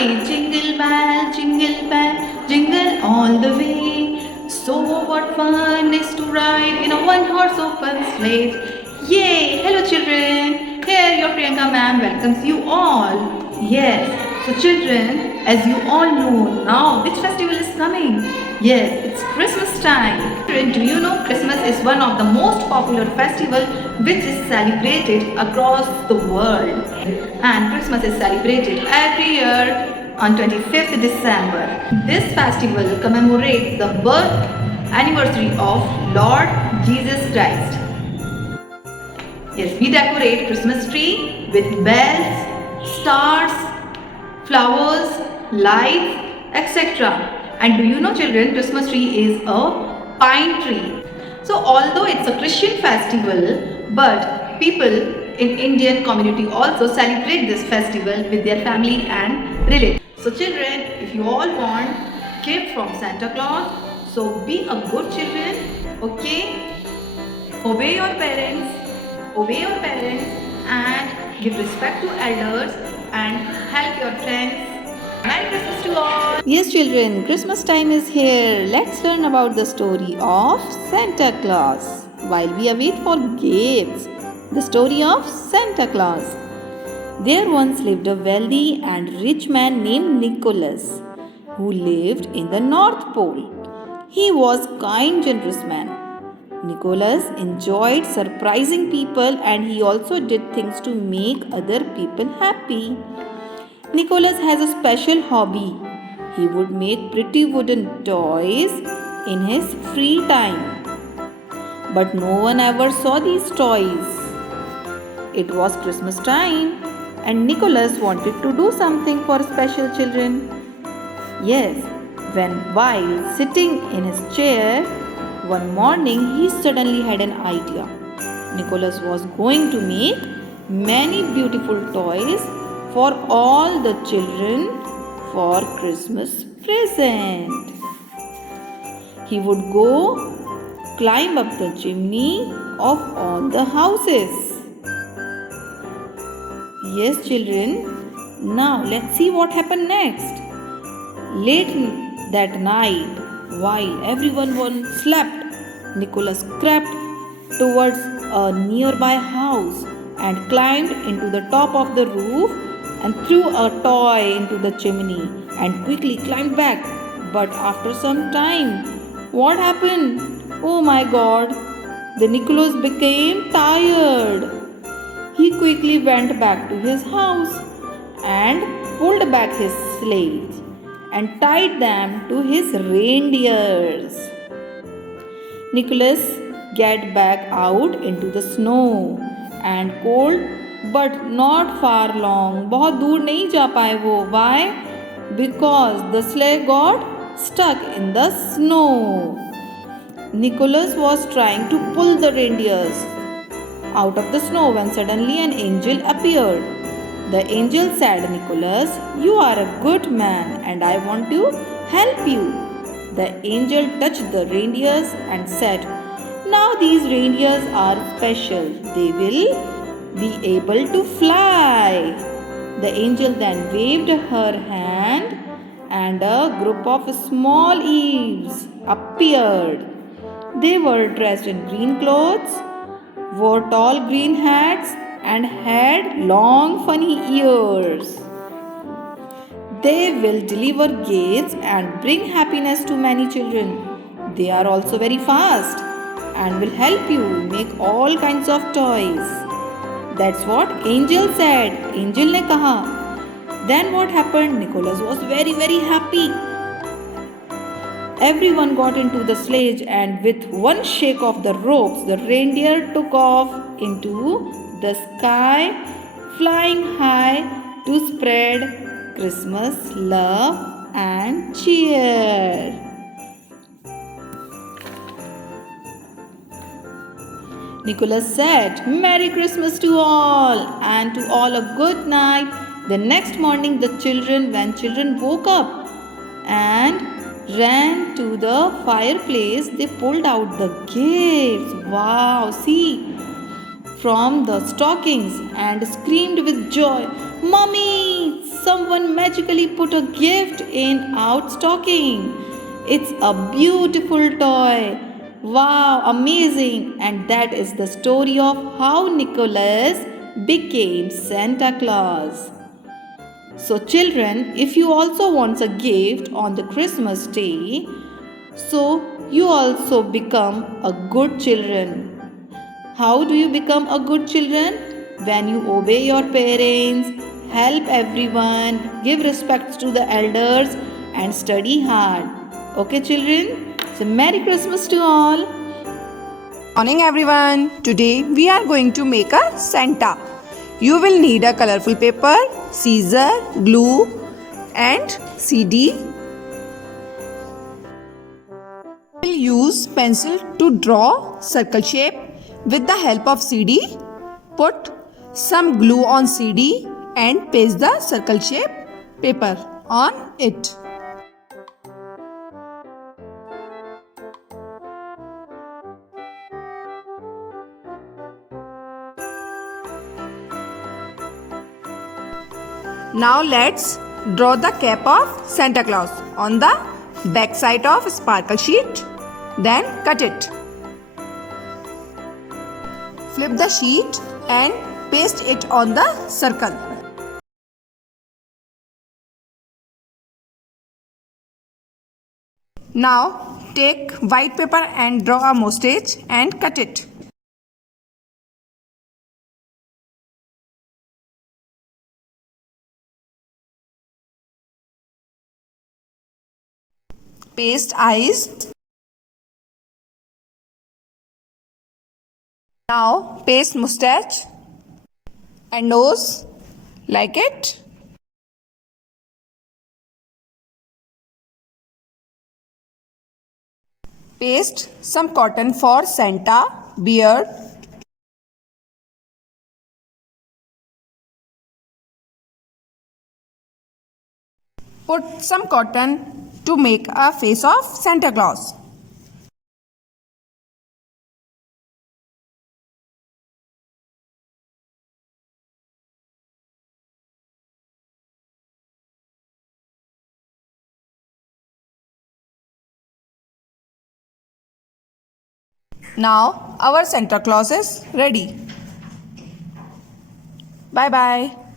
jingle bell, jingle all the way. So what fun is to ride in a one-horse open sleigh. Yay! Hello children. Here your Priyanka ma'am welcomes you all. Yes. So children, as you all know now, which festival is coming? Yes, it's Christmas time. Children, do you know Christmas is one of the most popular festival which is celebrated across the world. And Christmas is celebrated every year on 25th December. This festival commemorates the birth anniversary of Lord Jesus Christ. Yes, we decorate Christmas tree with bells, stars, flowers, lights, etc. And do you know children, Christmas tree is a pine tree. So although it's a Christian festival, but people in Indian community also celebrate this festival with their family and relatives. So children, if you all want gift from Santa Claus, so be a good children, okay? Obey your parents and give respect to elders and help your friends. Merry Christmas to all. Yes, children, Christmas time is here. Let's learn about the story of Santa Claus. While we await for gifts, the story of Santa Claus. There once lived a wealthy and rich man named Nicholas, who lived in the North Pole. He was a kind, generous man. Nicholas enjoyed surprising people and he also did things to make other people happy. Nicholas has a special hobby. He would make pretty wooden toys in his free time. But no one ever saw these toys. It was Christmas time and Nicholas wanted to do something for special children. Yes, while sitting in his chair, one morning he suddenly had an idea. Nicholas was going to make many beautiful toys for all the children for Christmas present. He would go climb up the chimney of all the houses. Yes, children, now let's see what happened next. Late that night, while everyone slept, Nicholas crept towards a nearby house and climbed into the top of the roof and threw a toy into the chimney and quickly climbed back. But after some time, what happened? Oh my God! The Nicholas became tired. He quickly went back to his house and pulled back his sledge and tied them to his reindeers. Nicholas got back out into the snow and cold, but not far long. बहुत दूर नहीं जा पाए वो. Why? Because the sleigh got stuck in the snow. Nicholas was trying to pull the reindeers out of the snow when suddenly an angel appeared. The angel said, Nicholas, you are a good man and I want to help you. The angel touched the reindeers and said, now these reindeers are special. They will be able to fly. The angel then waved her hand and a group of small eaves appeared. They were dressed in green clothes, wore tall green hats, and had long funny ears. They will deliver gifts and bring happiness to many children. They are also very fast and will help you make all kinds of toys. That's what angel said. Angel ne kaha. Then what happened? Nicholas was very happy. Everyone got into the sledge and with one shake of the ropes, the reindeer took off into the sky, flying high to spread Christmas love and cheer. Nicholas said, Merry Christmas to all and to all a good night. The next morning when children woke up and ran to the fireplace, they pulled out the gifts. Wow, see, from the stockings and screamed with joy, Mommy, someone magically put a gift in out stocking. It's a beautiful toy. Wow, amazing. And that is the story of how Nicholas became Santa Claus. So, children, if you also want a gift on the Christmas day, so you also become a good children. How do you become a good children? When you obey your parents, help everyone, give respect to the elders, and study hard. Okay, children? So, Merry Christmas to all. Morning everyone. Today we are going to make a Santa. You will need a colorful paper, scissor, glue and CD. We will use pencil to draw circle shape. With the help of CD, put some glue on CD and paste the circle shape paper on it. Now let's draw the cap of Santa Claus on the back side of sparkle sheet. Then cut it. Flip the sheet and paste it on the circle. Now take white paper and draw a mustache and cut it. Paste eyes. Now paste mustache and nose like it. Paste some cotton for Santa beard. Put some cotton to make a face of Santa Claus. Now our Santa Claus is ready. Bye bye.